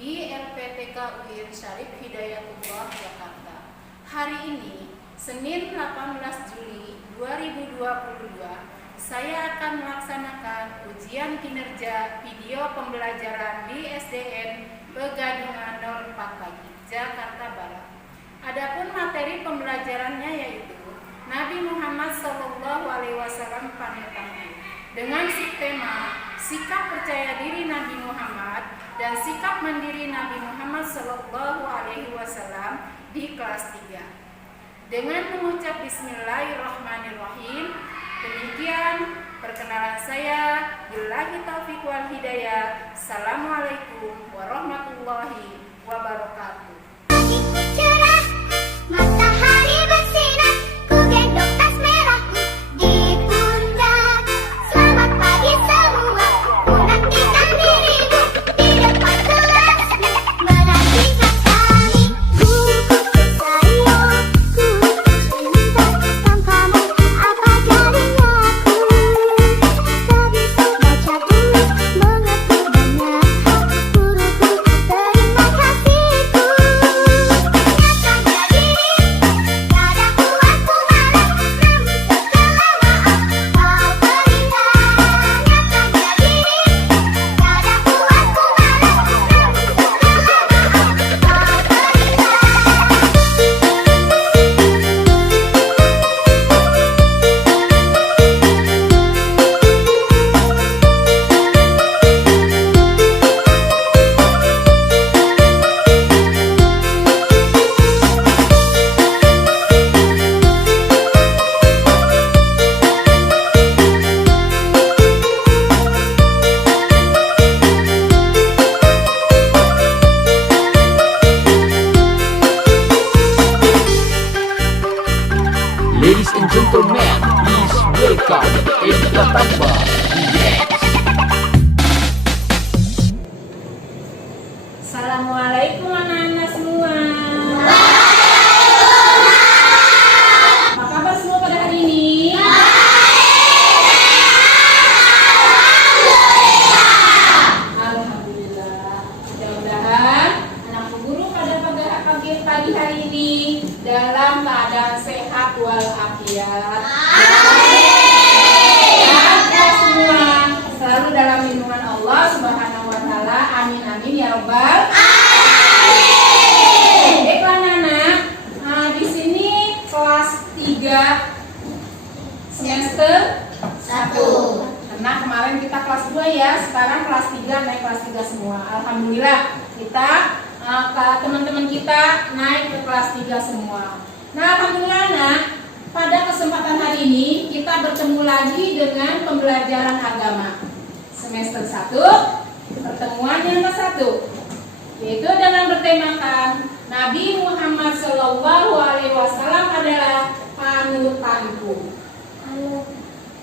di LPTK UIN Syarif Hidayatullah Jakarta. Hari ini, Senin 18 Juli 2022, saya akan melaksanakan ujian kinerja video pembelajaran di SDN Pegadungan 04 Pagi, Jakarta Barat. Adapun materi pembelajarannya yaitu Nabi Muhammad SAW panutanku, dengan subtema sikap percaya diri Nabi Muhammad dan sikap mandiri Nabi Muhammad SAW di kelas 3. Dengan mengucap Bismillahirrahmanirrahim, demikian perkenalan saya. Billahi taufiq wal hidayah. Assalamualaikum warahmatullahi wabarakatuh. Cerah, matahari bersinar, ku gendong tas merahku di pundak. Selamat pagi semua, ku nantikan dirimu di depan kelasmu, menantikan kami. Guruku sayang, ku cinta, tanpamu apa jadinya aku? Tak bisa baca tulis, mengerti banyak hal. Guruku, terima kasihku. Ladies and gentlemen, please welcome Evita Tamba. Assalamualaikum anak-anak semua. Apa kabar semua pada hari ini? Alhamdulillah. Mudah-mudahan anak guru pada pagi hari ini dalam keadaan sehat walafiat. Dan semua selalu dalam lindungan Allah Subhanahu wa taala. Amin amin ya rabbal alamin. Baiklah anak-anak, di sini kelas 3 semester 1. Karena kemarin kita kelas 2 ya, sekarang kelas 3 naik kelas 3 semua. Alhamdulillah kita teman-teman kita naik ke kelas 3 semua. Nah, alhamdulillah anak, pada kesempatan hari ini kita bertemu lagi dengan pembelajaran agama semester 1, pertemuan yang ke-1, yaitu dengan bertemakan Nabi Muhammad SAW adalah panutanku.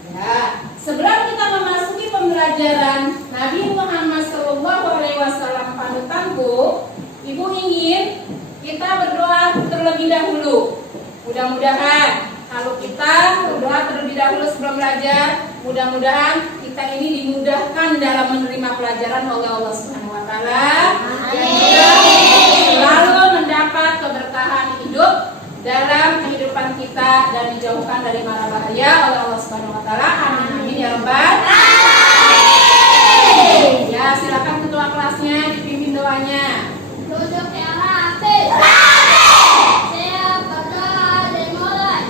Ya, sebelum kita memasuki pembelajaran Nabi Muhammad SAW panutanku, Ibu ingin kita berdoa terlebih dahulu. Mudah-mudahan kalau kita berdoa terlebih dahulu sebelum belajar, mudah-mudahan kita ini dimudahkan dalam menerima pelajaran oleh Allah Subhanahu wa taala. Selalu mendapat keberkahan hidup dalam kehidupan kita dan dijauhkan dari mara bahaya oleh Allah Subhanahu wa taala. Amin amin ya rabbal alamin. Ya, silakan ketua kelasnya dipimpin doanya. Duduk yang rapi. Siap, berdoa dimulai.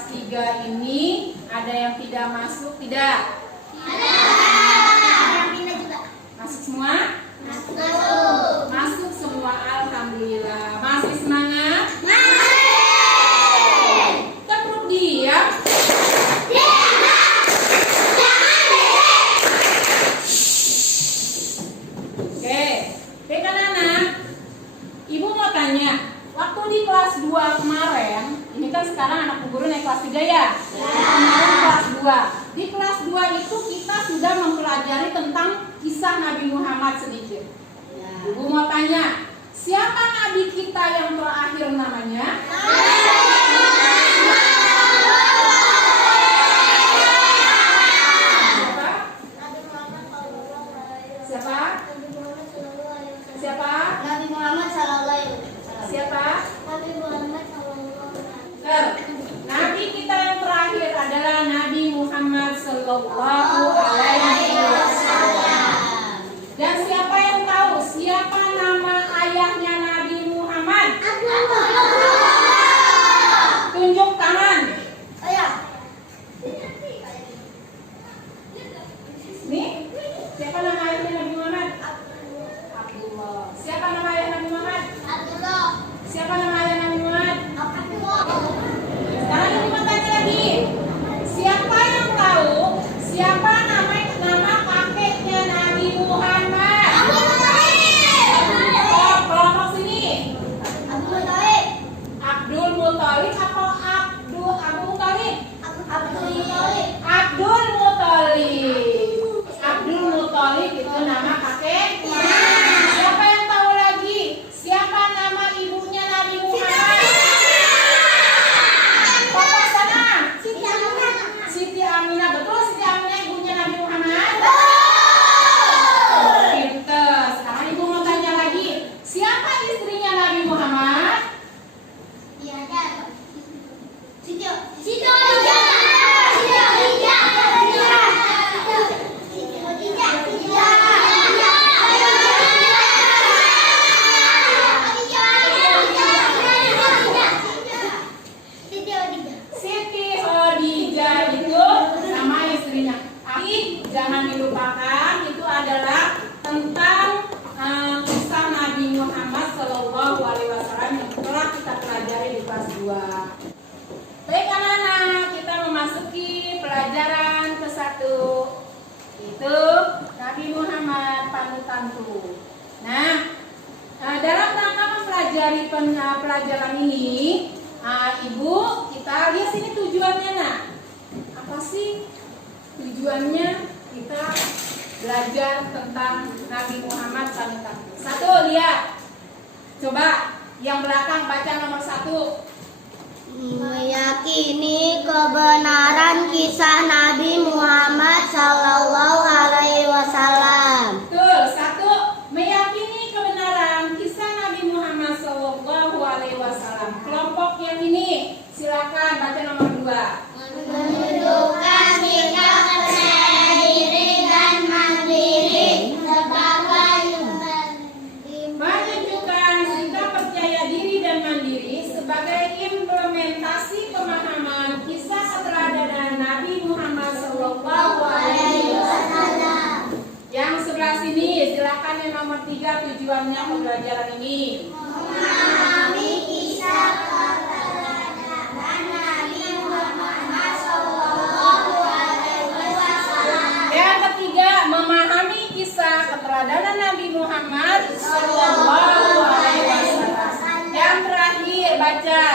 kelas 3 ini ada yang tidak masuk tidak? Masuk semua? Masuk semua, alhamdulillah. Masih semangat? Kita perlu diam. Oke, baik anak-anak. Ibu mau tanya, waktu di kelas 2 kemarin, ini kan sekarang anak Bu Guru naik kelas 3 ya? Kemarin kelas 2. Di kelas 2 itu kita sudah mempelajari tentang kisah Nabi Muhammad sedikit. Ibu mau tanya, siapa nabi kita yang terakhir namanya? Siapa? Siapa? Nabi Muhammad sallallahu alaihi wasallam. Siapa? Nabi Muhammad sallallahu alaihi wasallam. Betul. Nabi kita yang terakhir adalah Nabi Muhammad Sallallahu Alaihi Wasallam. Dan siapa yang tahu siapa nama ayahnya Nabi Muhammad? Tunjuk tangan. Nih, siapa nama ayahnya Nabi Muhammad? Abdullah. Siapa nama ayah Nabi Muhammad? Abdullah. Siapa nama ayah Nabi Muhammad? Abdullah. Sekarang ibu mau tanya lagi. Siapa yang tahu siapa nama kakeknya Nabi Muhammad? Oh, kelompok sini. Abdul Muthalib atau Abu Muthalib? Abdul Muthalib. Abdul Muthalib itu nama kakeknya. Siapa yang tahu lagi siapa nama ibunya Nabi Muhammad? Papa sana. Siti Aminah. Betul Siti Aminah ibunya Nabi Muhammad? Pinter. Sekarang ibu mau tanya lagi, siapa istrinya Nabi Muhammad? Siti Khadijah itu nama istrinya. Tapi jangan dilupakan itu adalah tentang kisah Nabi Muhammad Sallallahu Alaihi Wasallam yang telah kita pelajari di kelas 2. Baik anak-anak, kita memasuki pelajaran ke-1, itu Nabi Muhammad panutanku. Nah, dalam rangka mempelajari pelajaran ini, Ibu, kita lihat sini tujuannya. Nah, apa sih tujuannya kita belajar tentang Nabi Muhammad panutanku? 1, lihat. Coba yang belakang baca nomor 1. Meyakini kebenaran kisah Nabi Muhammad sallallahu alaihi wasallam. Betul. 1, meyakini kebenaran kisah Nabi Muhammad Sallallahu Alaihi Wasallam. Kelompok yang ini, silakan baca nomor 2. Menunjukkan sikap percaya diri dan mandiri sebagai Menunjukkan sikap percaya diri dan mandiri sebagai implementasi pemahaman kisah keteladanan Nabi Muhammad Sallallahu Alaihi Wasallam. Yang sebelah sini, silakan yang nomor 3 tujuannya pembelajaran ini. memahami kisah keteladanan Nabi Muhammad sallallahu alaihi wasallam. Yang ketiga, memahami kisah keteladanan Nabi Muhammad Sallallahu Alaihi Wasallam. Yang terakhir, baca.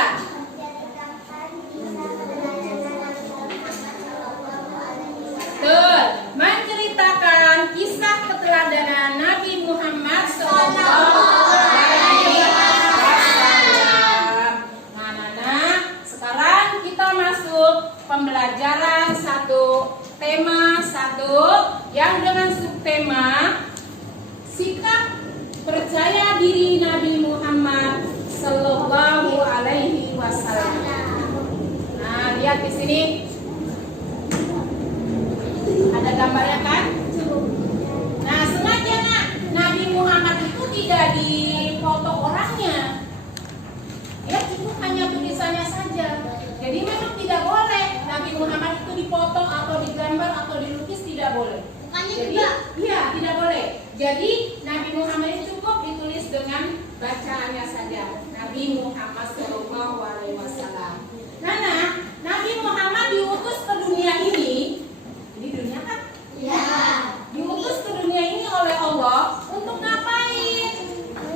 Betul, menceritakan kisah keteladanan Nabi Muhammad Sallallahu Alaihi Wasallam. Nah, sekarang kita masuk pembelajaran 1, tema 1 yang dengan subtema sikap percaya diri Nabi Muhammad Sallallahu Alaihi Wasallam. Nah, lihat di sini. Ada gambarnya kan? Nah, sengaja Nabi Muhammad itu tidak difoto orangnya. Ya, itu hanya tulisannya saja. Jadi memang tidak boleh dipoto atau digambar atau dilukis tidak boleh. Bukannya Jadi, juga. iya, tidak boleh. Jadi Nabi Muhammad itu cukup ditulis dengan bacaannya saja. Nabi Muhammad Shallallahu Alaihi Wasallam. Nana, Nabi Muhammad diutus ke dunia ini dunia kan? Ya. Diutus ke dunia ini oleh Allah untuk ngapain?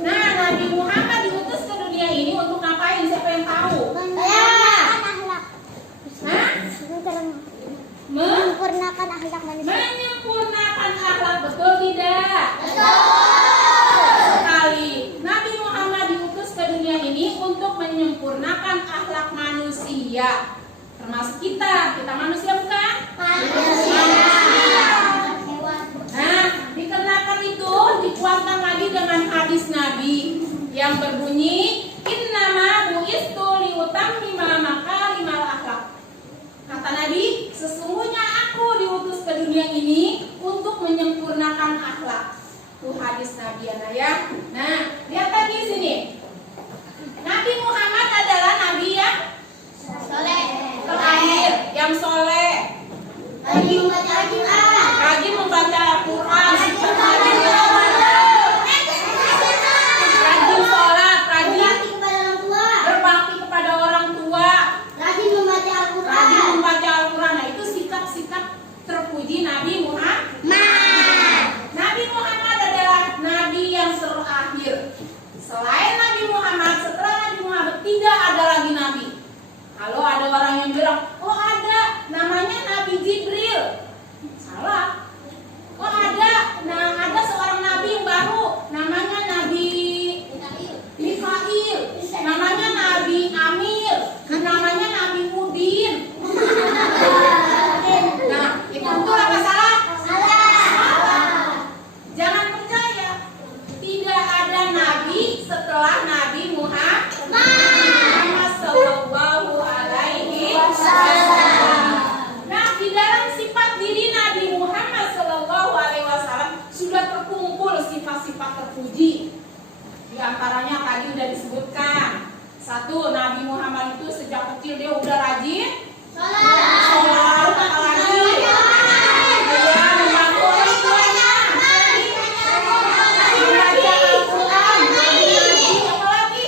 Nah, Nabi Muhammad diutus ke dunia ini untuk ngapain? Siapa yang tahu? Menyempurnakan akhlak manusia. Menyempurnakan akhlak, betul tidak? Sekali. Nabi Muhammad diutus ke dunia ini untuk menyempurnakan akhlak manusia. Termasuk kita manusia bukan? Manusia. Nah, dikarenakan itu dikuatkan lagi dengan hadis Nabi yang berbunyi, Innama bu'istu liutammima makarimal akhlak. Kata Nabi, sesungguhnya aku diutus ke dunia ini untuk menyempurnakan akhlak. Itu hadis Nabi ya. Nah, lihat lagi sini. Nabi Muhammad adalah nabi yang Soleh. terakhir, yang soleh, Rajin membaca Al-Quran. rajin membaca Al-Quran, rajin sholat, rajin Berbakti kepada orang tua. berbakti kepada orang tua, Rajin membaca rajin Al-Quran. membaca Al-Quran. Nah, itu sikap-sikap terpuji Nabi Muhammad. Nabi Muhammad adalah nabi yang terakhir. Selain Nabi Muhammad, setelah Nabi Muhammad tidak ada lagi nabi. Kalau ada orang yang bilang, oh ada, namanya Nabi Jibril. Salah. Oh ada, ada seorang nabi yang baru, namanya Nabi Mikail, namanya Nabi Amir, namanya Nabi Udin. Nah, itu betul apa salah? Salah. Jangan percaya. Tidak ada nabi setelah Nabi Muhammad Sallallahu Alaihi Wasallam. Nah, di dalam sifat diri Nabi Muhammad Sallallahu Alaihi Wasallam sudah terkumpul sifat-sifat terpuji. Di antaranya tadi sudah disebutkan. Satu, Nabi Muhammad itu sejak kecil dia udah rajin sholat, apalagi dia membantu orang tuanya, membaca Al-Quran, apalagi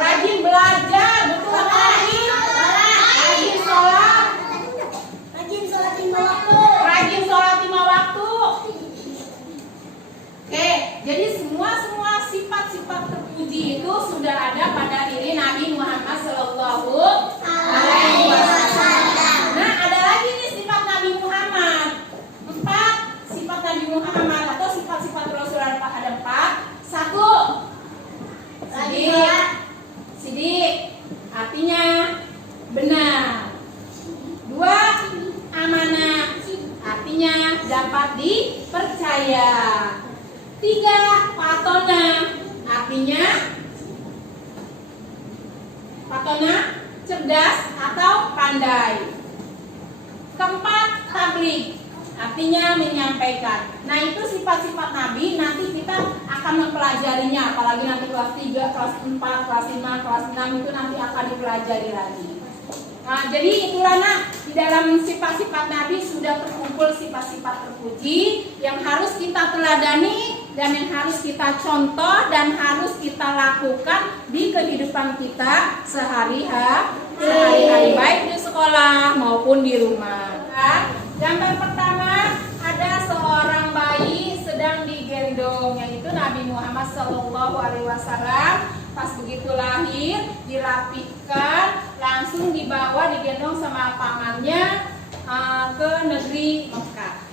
rajin belajar, betul apalagi rajin sholat, rajin sholat 5 waktu. Oke, jadi semua sifat-sifat terpuji itu sudah ada pada diri Nabi Muhammad Sallallahu Alaihi Wasallam. Nah, ada lagi nih sifat Nabi Muhammad. 4 sifat Nabi Muhammad atau sifat-sifat Rasulullah ada 4. 1, sidik, artinya benar. 2, amanah, artinya dapat dipercaya. 3, patona, artinya cerdas atau pandai. 4, tabligh, artinya menyampaikan. Nah, itu sifat-sifat Nabi. Nanti kita akan mempelajarinya, apalagi nanti kelas 3, kelas 4, kelas 5, kelas 6 itu nanti akan dipelajari lagi. Nah, jadi itulah di dalam sifat-sifat Nabi sudah terkumpul sifat-sifat terpuji yang harus kita teladani dan yang harus kita contoh dan harus kita lakukan di kehidupan kita sehari-hari, baik di sekolah maupun di rumah. Gambar pertama ada seorang bayi sedang digendong, yaitu Nabi Muhammad Sallallahu Alaihi Wasallam. Pas begitu lahir, dirapihkan, langsung dibawa digendong sama pamannya ke negeri Mekah.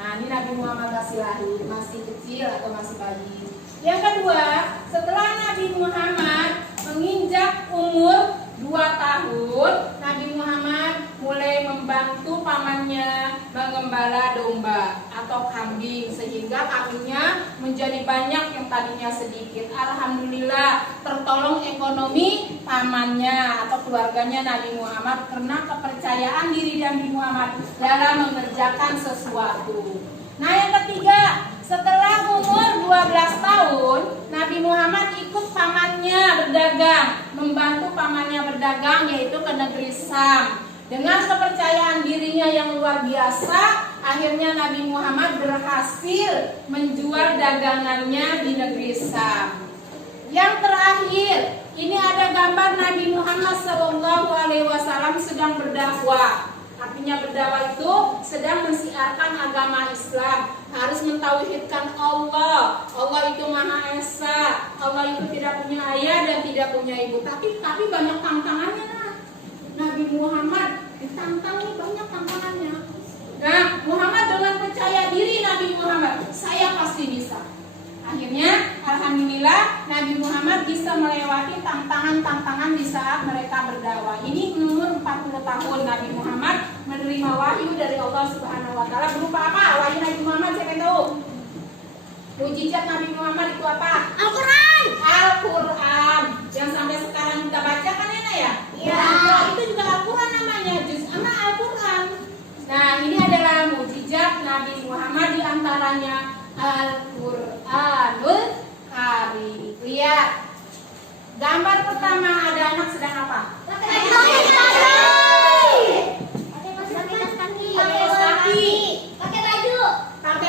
Nah, ini Nabi Muhammad masih lahir, masih kecil atau masih bayi. Yang kedua, setelah Nabi Muhammad menginjak umur 2 tahun, Nabi Muhammad mulai membantu pamannya mengembala domba atau kambing sehingga kambingnya menjadi banyak yang tadinya sedikit. Alhamdulillah tertolong ekonomi pamannya atau keluarganya Nabi Muhammad karena kepercayaan diri Nabi Muhammad dalam mengerjakan sesuatu. Nah, yang ketiga, setelah umur 12 tahun, Nabi Muhammad ikut pamannya berdagang, membantu pamannya berdagang yaitu ke negeri Sam. Dengan kepercayaan dirinya yang luar biasa, akhirnya Nabi Muhammad berhasil menjual dagangannya di negeri Syam. Yang terakhir, ini ada gambar Nabi Muhammad SAW sedang berdakwah. Artinya berdakwah itu sedang mensiarkan agama Islam, harus mentauhidkan Allah. Allah itu Maha Esa, Allah itu tidak punya ayah dan tidak punya ibu. Tapi banyak tantangannya. Nabi Muhammad ditantang nih, banyak tantangannya. Nah, Muhammad dengan percaya diri Nabi Muhammad, saya pasti bisa. Akhirnya, alhamdulillah Nabi Muhammad bisa melewati tantangan-tantangan di saat mereka berdakwah. Ini umur 40 tahun Nabi Muhammad menerima wahyu dari Allah Subhanahu wa taala. Berupa apa? Wahyu Nabi Muhammad siapa yang tahu? Mujizat Nabi Muhammad itu apa? Al-Quran. Al-Quran. Yang sampai sekarang kita baca kan ya? Iya. Itu juga Al-Quran namanya, juz amma Al-Quran. Nah, ini adalah mujizat Nabi Muhammad, di antaranya Al-Quranul Karim. Lihat. Gambar pertama ada anak sedang apa? Pakai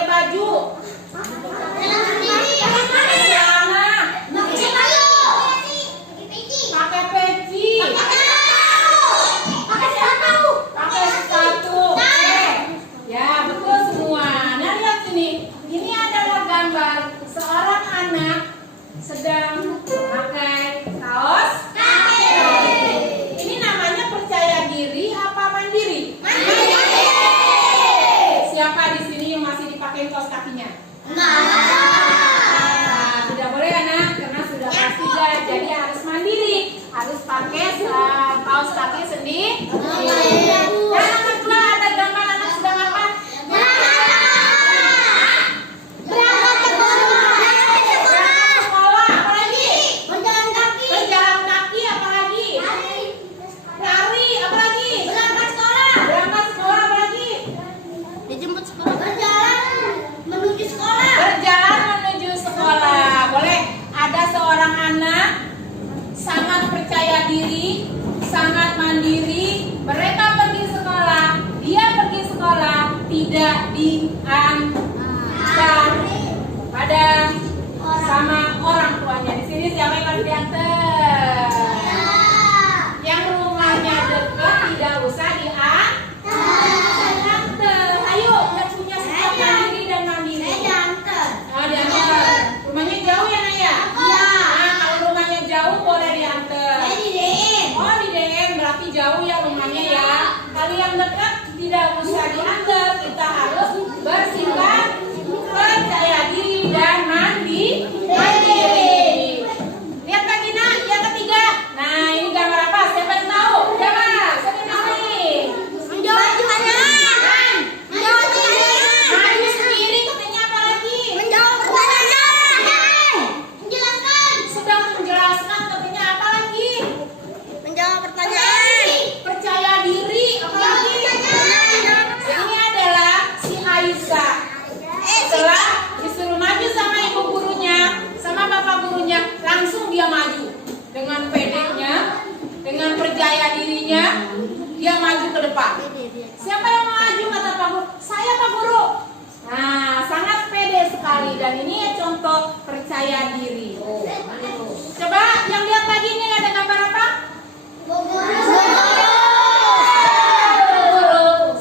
baju. Pakai celana. Pakai peci. Pakai sepatu. Ya, betul semua. Nah, lihat sini. Ini adalah gambar seorang anak sedang memakai kaos kaki. Ini namanya percaya diri apa mandiri? Mandiri. Siapa di sini yang masih dipakai kaos kakinya? Nah, tidak boleh anak, karena sudah kelas 3, jadi harus mandiri, harus pakai kaos kaki sendiri. Dan anak kedua ada gambar anak sedang apa? Berangkat sekolah, apalagi? Berjalan kaki, apalagi? Lari, apalagi? Berangkat sekolah, apalagi? Dijemput sekolah. Berjalan menuju sekolah. Berjalan menuju sekolah. Boleh. Ada seorang anak sangat percaya diri, sangat mandiri. Mereka pergi sekolah, dia pergi sekolah tidak diantar pada sama orang tuanya. Di sini siapa yang harus diantar? Yang rumahnya dekat tidak usah diantar. Ayo, yang punya sikap mandiri dan mandiri. Oh, diantar. Rumahnya jauh ya, Naya? Nah, kalau rumahnya jauh boleh diantar. Oh, di DM berarti jauh ya rumahnya ya. Kalau yang dekat tidak usah diantar. Kita harus bersikap percaya diri dan mandiri. Lihat lagi nak, yang ketiga. Nah, ini gambar apa? Siapa yang tahu? Siapa? Siapa yang tahu nih? Maju sendiri katanya apa lagi? Sedang menjelaskan katanya apa lagi? Percaya diri apa lagi? Ini adalah si Aisyah. Setelah disuruh maju sama ibu gurunya, sama bapak gurunya, langsung dia maju dengan pedenya, dengan percaya dirinya, dia maju ke depan. Siapa yang maju kata Pak Guru? Saya Pak Guru. Nah, sangat pede sekali dan ini contoh percaya diri. Coba yang lihat lagi ini ada gambar apa? Guru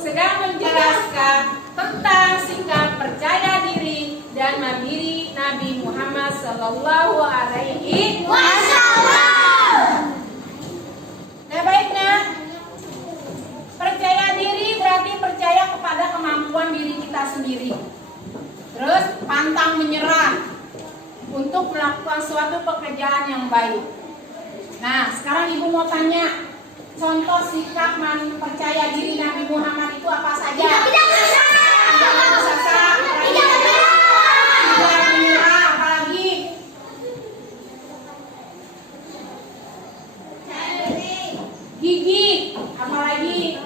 sedang menjelaskan tentang sikap percaya diri dan mandiri Nabi Muhammad Sallallahu Alaihi Wasallam. Nah, baiknya percaya diri berarti percaya kepada kemampuan diri kita sendiri. Terus pantang menyerah untuk melakukan suatu pekerjaan yang baik. Nah, sekarang ibu mau tanya, contoh sikap percaya diri Nabi Muhammad itu apa saja? Tidak menyerah, apalagi? Gigih, apalagi?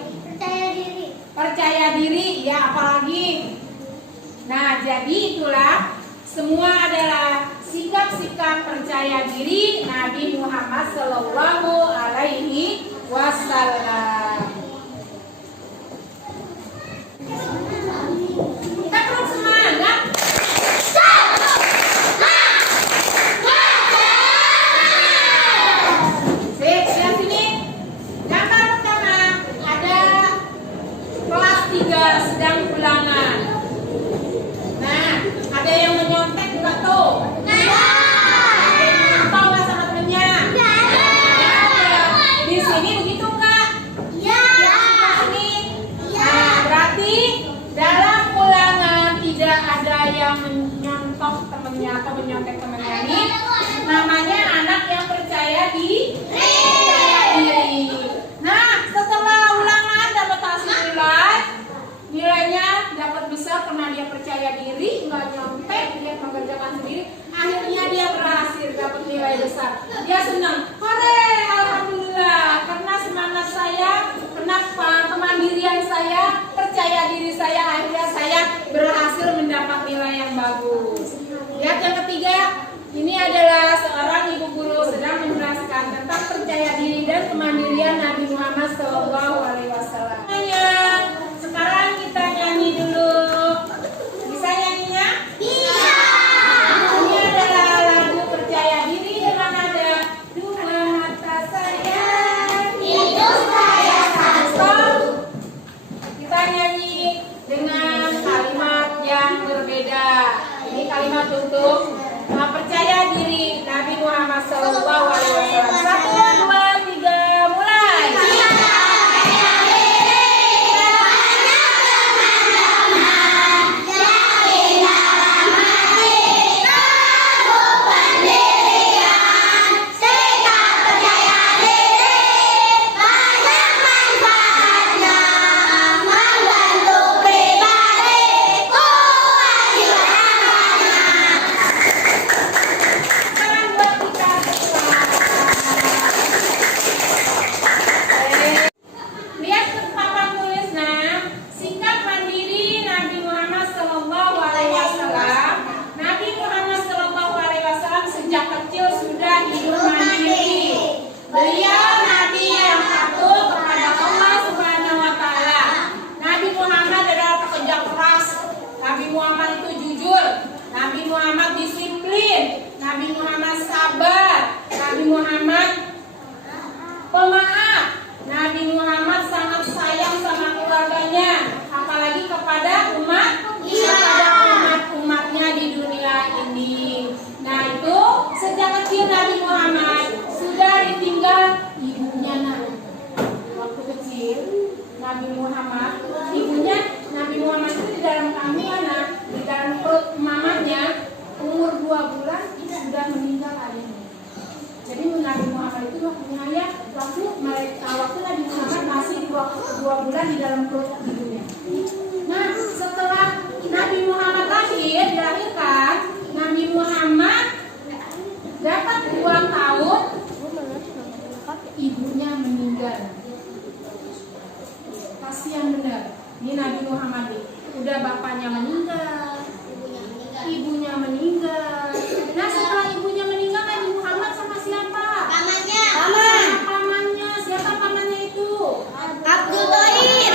Percaya diri, ya apalagi? Nah, jadi itulah semua adalah sikap-sikap percaya diri Nabi Muhammad Sallallahu Alaihi Wasallam. sedang ulangan. Nah, ada yang menyontek nggak tuh? Tahu nggak sama temennya? Di sini begitu nggak? Nah, berarti dalam ulangan tidak ada yang menyontok temennya atau menyontek temennya. Ini namanya anak yang percaya diri. Nah, setelah ulangan dapat hasil nilainya dapat besar karena dia percaya diri, nggak nyontek, dia mengerjakan sendiri. Akhirnya dia berhasil dapat nilai besar. Dia senang. Hore, alhamdulillah, karena semangat saya, karena kemandirian saya, percaya diri saya, akhirnya saya berhasil mendapat nilai yang bagus. Lihat yang ketiga, ini adalah seorang ibu guru sedang menjelaskan tentang percaya diri dan kemandirian Nabi Muhammad SAW. Sekarang kita nyanyi dulu. Bisa nyanyinya? Iya. Ini adalah lagu percaya diri dengan nada dua mata saya, hidup saya satu. Kita nyanyi dengan kalimat yang berbeda. Ini kalimat untuk percaya diri Nabi Muhammad SAW. 1, 2, 3, mulai. Lihat ke papan tulis, nah, sikap mandiri Nabi Muhammad SAW. Nabi Muhammad SAW sejak kecil sudah hidup mandiri. Beliau Nabi yang patuh kepada Allah Subhanahu Wa Taala. Nabi Muhammad adalah pekerja keras. Nabi Muhammad itu jujur. Nabi Muhammad disiplin. Nabi Muhammad sabar. Nabi Muhammad pemaaf. Nabi Muhammad sangat sayang sama keluarganya, apalagi kepada umatnya di dunia ini. Nah, itu sejak kecil Nabi Muhammad sudah ditinggal ibunya. Waktu kecil Nabi Muhammad, ibunya Nabi Muhammad itu di dalam kandungan, di dalam perut mamanya, umur 2 bulan sudah meninggal ayahnya. Jadi Nabi Muhammad itu waktu Nabi Muhammad masih 2 bulan di dalam perut ibunya. Nah, setelah Nabi Muhammad dilahirkan, Nabi Muhammad dapat 2 tahun, ibunya meninggal. Kasihan benar. Ini Nabi Muhammad nih, udah bapaknya meninggal, ibunya meninggal. Nah, setelah ibunya meninggal, Nabi Muhammad sama siapa? Pamannya. Siapa pamannya itu? Abdul Thalib.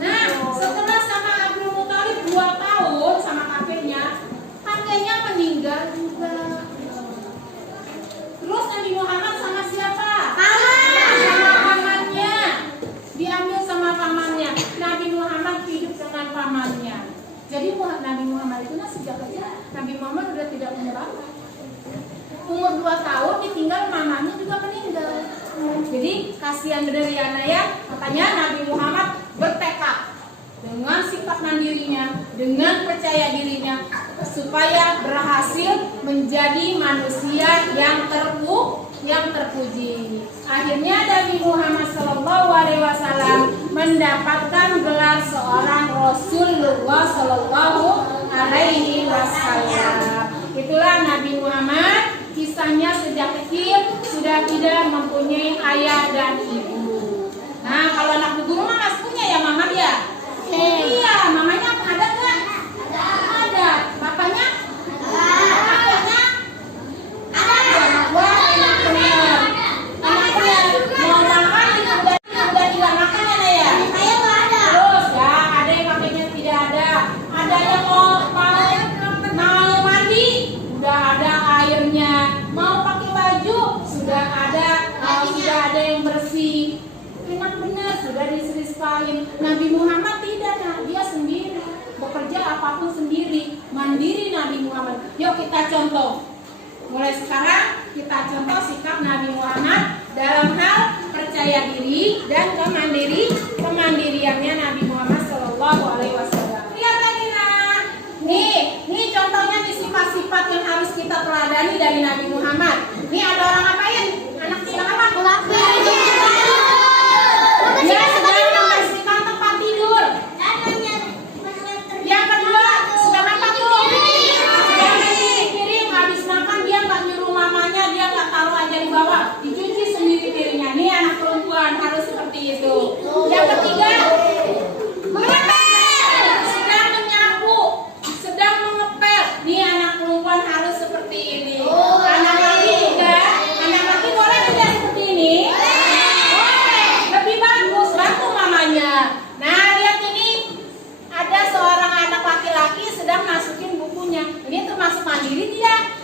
Nah, setelah sama Abdul Muthalib 2 tahun sama kakeknya meninggal juga. Terus Nabi Muhammad sama siapa? Sama pamannya. Diambil sama pamannya. Nabi Muhammad hidup dengan pamannya. Jadi Nabi Muhammad itu sejak kecil Nabi Muhammad sudah tidak punya bapak. Umur 2 tahun ditinggal mamanya juga meninggal. Jadi kasihan benar ya anak ya. Makanya Nabi Muhammad bertekad dengan sikap mandirinya, dengan percaya dirinya, supaya berhasil menjadi manusia yang terpuji. Akhirnya Nabi Muhammad SAW mendapatkan gelar seorang Rasulullah SAW. Itulah Nabi Muhammad. Kisahnya sejak kecil sudah tidak mempunyai ayah dan ibu. Nah, kalau anak bu guru mah masih punya ya mama ya? Iya, mamanya ada nggak? Ada. Bapaknya? Bapaknya? Ada. Wah, enak benar. Enak benar. Mau makan udah juga makan ya? Terus ya, ada yang kakeknya tidak ada. Ada yang mau mandi, udah ada airnya. Mau pakai baju, sudah ada yang bersih. Enak benar, sudah disukain. Nabi Muhammad tidak, nah dia sendiri bekerja apapun sendiri, mandiri Nabi Muhammad. Yuk kita contoh. Mulai sekarang kita contoh sikap Nabi Muhammad dalam hal percaya diri dan kemandiriannya Nabi Muhammad Shallallahu Alaihi Wasallam. Lihat lagi nak. Nih contohnya nih sifat-sifat yang harus kita teladani dari Nabi Muhammad. Nih ada orang ngapain? Anak sedang apa? Dia sedang membersihkan tempat tidur. Yang kedua, sedang apa tuh? Sedang mencuci piring, habis makan dia nggak nyuruh mamanya, dia nggak taruh aja di bawah, dicuci sendiri piringnya. Nih anak perempuan harus seperti itu. Yang ketiga, sedang menyapu, sedang mengepel. Nih anak perempuan harus seperti ini. Anak laki enggak? Anak laki boleh tidak seperti ini? Lebih bagus, bantu mamanya. Nah, lihat ini. Ada seorang anak laki-laki sedang masukin bukunya. Ini termasuk mandiri tidak?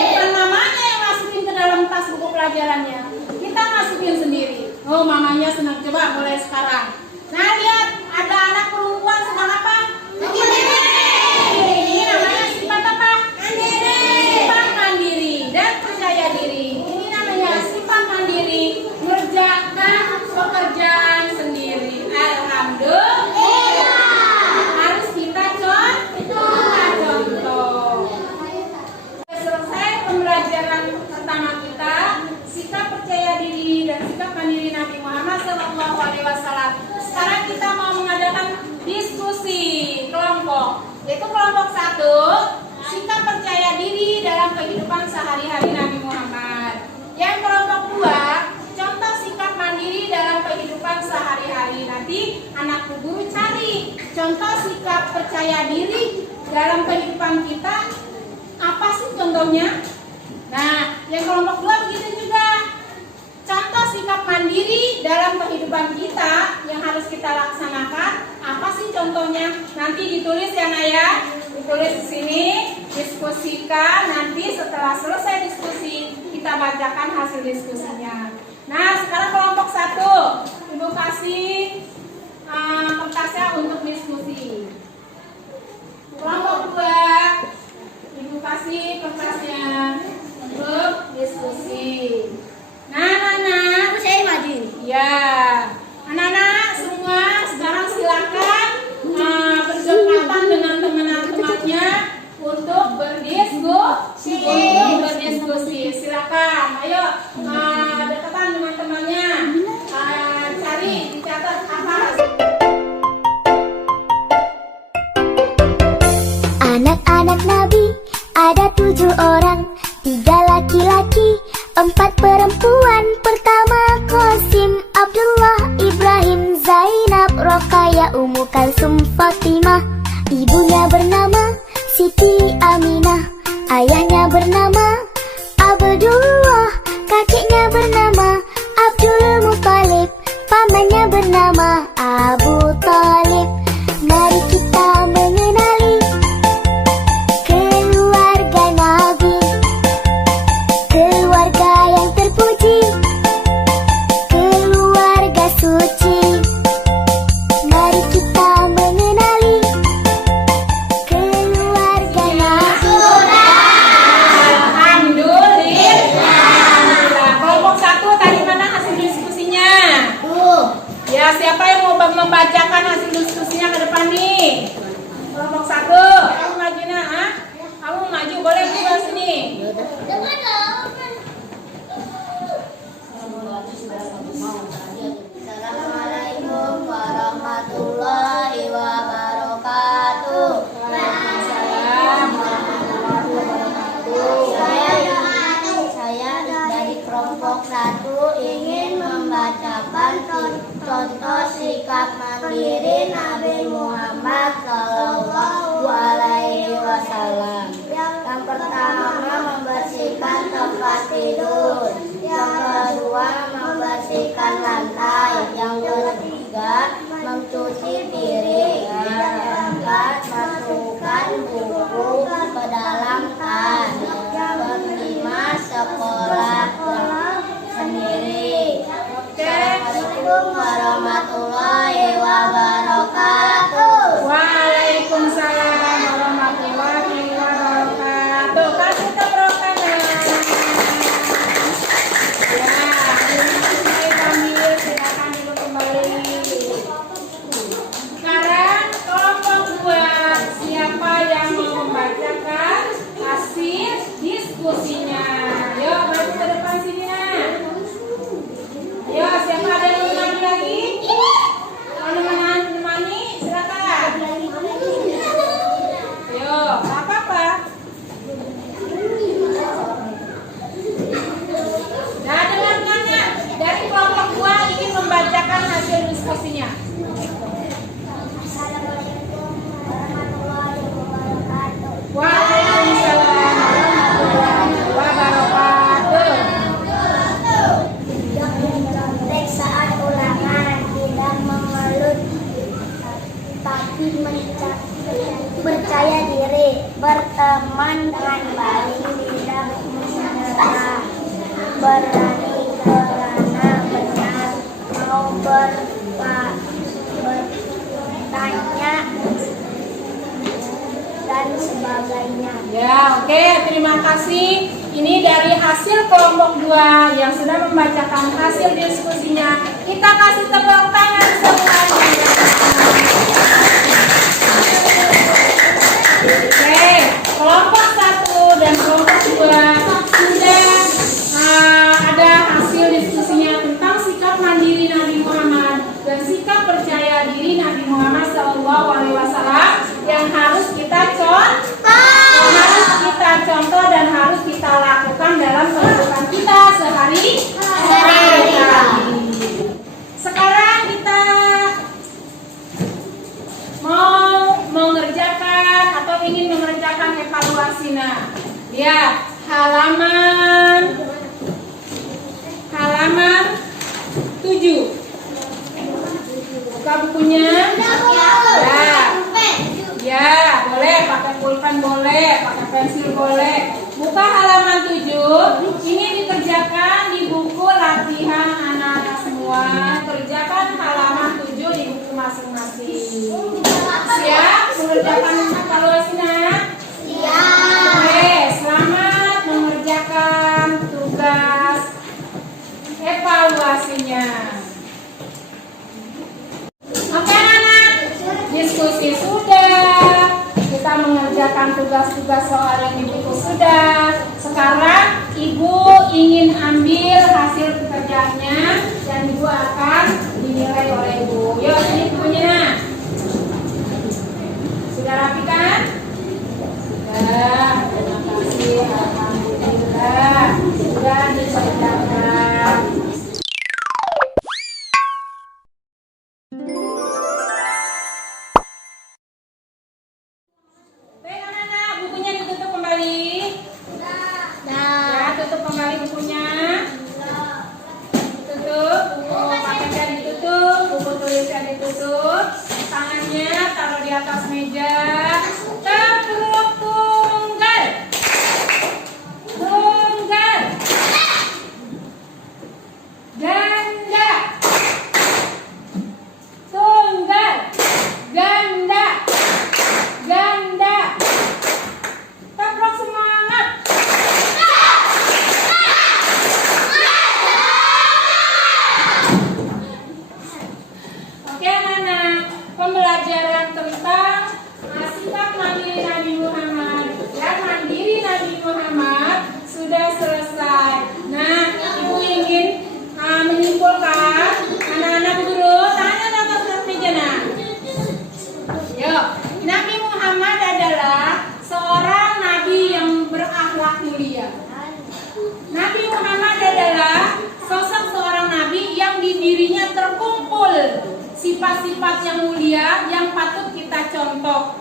Bukan mamanya yang masukin ke dalam tas buku pelajarannya. Kita masukin sendiri. Oh, mamanya senang. Coba mulai sekarang. Nah, lihat. Ada anak perempuan sedang apa? Ini namanya sifat apa? Sifat mandiri dan percaya diri. Ini namanya sifat mandiri, mengerjakan pekerjaan sendiri. Alhamdulillah. Harus kita contoh. Selesai pembelajaran pertama kita, sikap percaya diri dan sikap mandiri Nabi Muhammad Shallallahu Alaihi Wasallam. Sekarang kita mau mengadakan diskusi kelompok. Yaitu kelompok 1, sikap percaya diri dalam kehidupan sehari-hari Nabi Muhammad. Yang kelompok 2, contoh sikap mandiri dalam kehidupan sehari-hari. Nanti anak guru cari contoh sikap percaya diri dalam kehidupan kita. Apa sih contohnya? Nah, yang kelompok 2 begitu juga. Contoh sikap mandiri dalam kehidupan kita yang harus kita laksanakan. Apa sih contohnya? Nanti ditulis ya Naya. Ditulis di sini, diskusikan. Nanti setelah selesai diskusi, kita bacakan hasil diskusinya. Nah, sekarang kelompok 1. Ibu kasih kertasnya untuk diskusi. Kelompok 2. Ibu kasih kertasnya untuk diskusi. Nah, anak-anak, Saya maju. ya, anak-anak semua sekarang silakan berdekatan dengan teman-temannya untuk berdiskusi. Silakan, ayo dekatan dengan temannya. Cari, dicatat apa hasil. Anak-anak Nabi ada 7 orang, 3 laki-laki, 4 perempuan. Pertama Qasim, Abdullah, Ibrahim, Zainab, Roqayah, Ummu Kalsum, Fatimah. Ibunya bernama Siti Aminah, ayahnya bernama Abdullah, kakeknya bernama Abdul Muthalib, pamannya bernama Abu Thalib. Mari kita mengenali keluarga Nabi, keluarga yang terpuji, keluarga suci. Mari kita mengenali keluarga Nabi. Alhamdulillah. Kelompok 1 tadi mana hasil diskusinya? Ya, siapa yang mau membacakan hasil diskusinya ke depan nih? Kelompok 1. Kamu maju nak, kamu maju, boleh juga sini. Assalamualaikum warahmatullahi wabarakatuh. Saya dari kelompok 1 ingin membacakan contoh sikap mandiri Nabi Muhammad Shallallahu Alaihi Wasallam. Yang pertama, membersihkan tempat tidur. Yang kedua, membersihkan lantai. Yang ketiga, mencuci piring. Yang keempat, masukkan buku ke dalam tas. Yang kelima, sekolah sendiri. Assalamualaikum warahmatullahi terima kasih. Ini dari hasil kelompok 2 yang sudah membacakan hasil diskusinya. Kita kasih tepuk tangan semuanya. Oke, kelompok 1 dan kelompok 2 sudah ada hasil diskusinya tentang sikap mandiri Nabi Muhammad dan sikap percaya diri Nabi Muhammad SAW yang harus kita contoh dan harus kita lakukan dalam kehidupan kita sehari-hari. Sekarang kita mau mengerjakan atau ingin mengerjakan evaluasi. Nah, lihat halaman 7. Buka bukunya. Ya, boleh pakai pulpen, boleh pakai pensil, boleh. Buka halaman 7. Ini dikerjakan di buku latihan anak-anak semua. Kerjakan halaman 7 di buku masing-masing. Siap mengerjakan evaluasinya? Siap. Oke, selamat mengerjakan tugas evaluasinya. Oke anak, diskusi sudah, kita mengerjakan tugas-tugas soal yang di buku sudah. Sekarang ibu ingin ambil hasil pekerjaannya dan ibu akan dinilai oleh ibu. Yuk, ini bukunya. Sudah rapi kan? Sudah, terima kasih. Alhamdulillah sudah dikerjakan. Baik anak-anak, bukunya ditutup kembali. Ya, tutup kembali bukunya. Tutup, buku paket ditutup, buku tulisnya ditutup. Tangannya taruh di atas meja. Tepuk tunggal. Tunggal. Ganda. Tunggal. Ganda. Ganda. Tepuk semangat. Oke anak-anak, pembelajaran tentang sikap mandiri Nabi Muhammad dan mandiri Nabi Muhammad sudah selesai. Nah, ibu ingin menyimpulkan anak-anak guru, tanya di atas meja. Nah, yuk, Nabi Muhammad adalah seorang nabi yang berakhlak mulia. Nabi Muhammad adalah sosok seorang nabi yang di dirinya terkumpul sifat-sifat yang mulia yang patut kita contoh.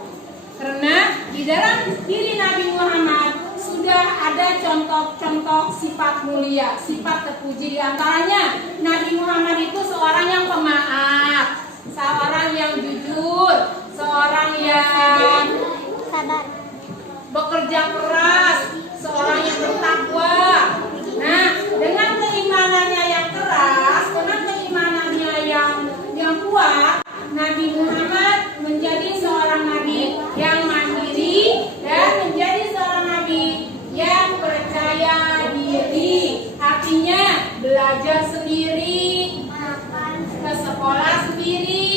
Karena di dalam diri Nabi Muhammad sudah ada contoh-contoh sifat mulia, sifat terpuji. Di antaranya Nabi Muhammad itu seorang yang pemaaf, seorang yang jujur, seorang yang bekerja keras, seorang yang bertakwa. Nah, dengan keimanannya yang keras, dengan keimanannya yang kuat, Nabi Muhammad menjadi seorang nabi yang mandiri dan menjadi seorang nabi yang percaya diri. Artinya belajar sendiri, ke sekolah sendiri,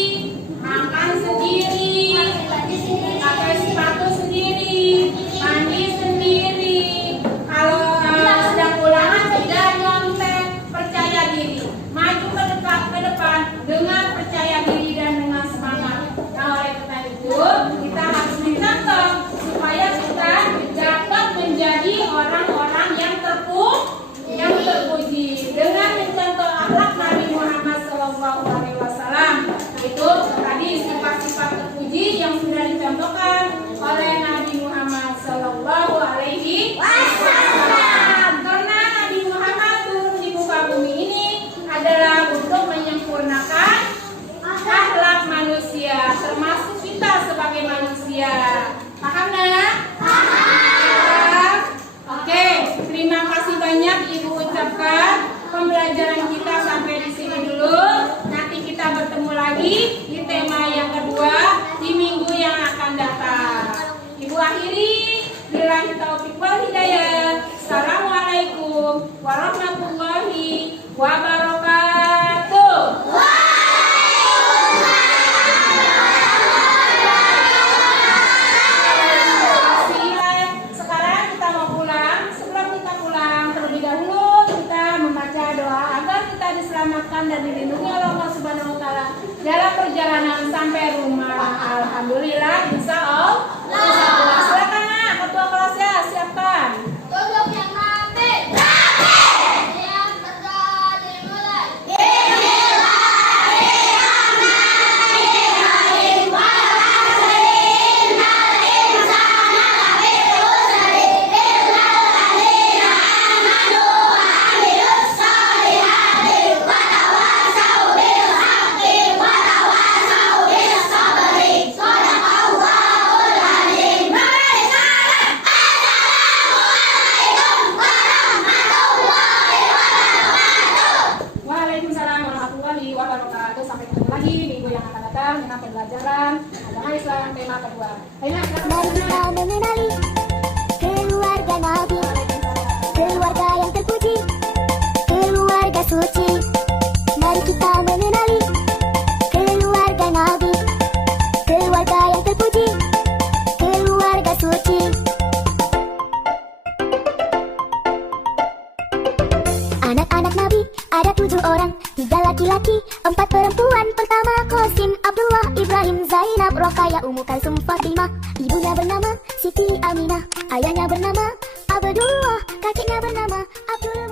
makan sendiri, pakai sepatu sendiri, mandi sendiri. Kalau sedang ulangan tidak nyontek, percaya diri, maju ke depan dengan percaya diri dan dengan semangat. Nah, oleh karena itu kita harus mencontoh supaya kita dapat menjadi orang-orang yang terpuji dengan mencontoh akhlak Nabi Muhammad SAW. Itu tadi sifat-sifat terpuji yang sudah dicontohkan oleh Nabi Muhammad SAW. Karena Nabi Muhammad turun di muka bumi ini adalah untuk menyempurnakan akhlak manusia, termasuk kita sebagai manusia. Paham nggak? Paham. Oke, terima kasih banyak Ibu ucapkan. Pembelajaran kita sampai di sini dulu. Nanti kita bertemu lagi di tema yang kedua di minggu yang akan datang. Ibu akhiri, bila kita taufik wal hidayah. Assalamualaikum warahmatullahi wabarakatuh. Sekarang kita mau pulang. Sebelum kita pulang, terlebih dahulu kita membaca doa agar kita diselamatkan dan dilindungi oleh Allah Subhanahu wa taala dalam perjalanan sampai rumah. Alhamdulillah, insya Allah. Silakan Nak, ketua kelasnya siapkan. Duduk yang rapi. Yang tegak dimulai. Waalaikumsalam warahmatullahi wabarakatuh. Sampai ketemu lagi minggu yang akan datang dengan pembelajaran agama Islam tema kedua. Ayo, Mari kita mengenali keluarga Nabi, keluarga yang terpuji, keluarga suci. Mari kita mengenali keluarga Nabi, keluarga yang terpuji, keluarga suci. Anak-anak Nabi ada 7 orang, 3 laki-laki, 4 perempuan. Pertama Qasim, Abdullah, Ibrahim, Zainab, Rokaya, Ummu Kalsum, Fatimah. Ibunya bernama Siti Aminah, ayahnya bernama Abdullah, kakeknya bernama Abdul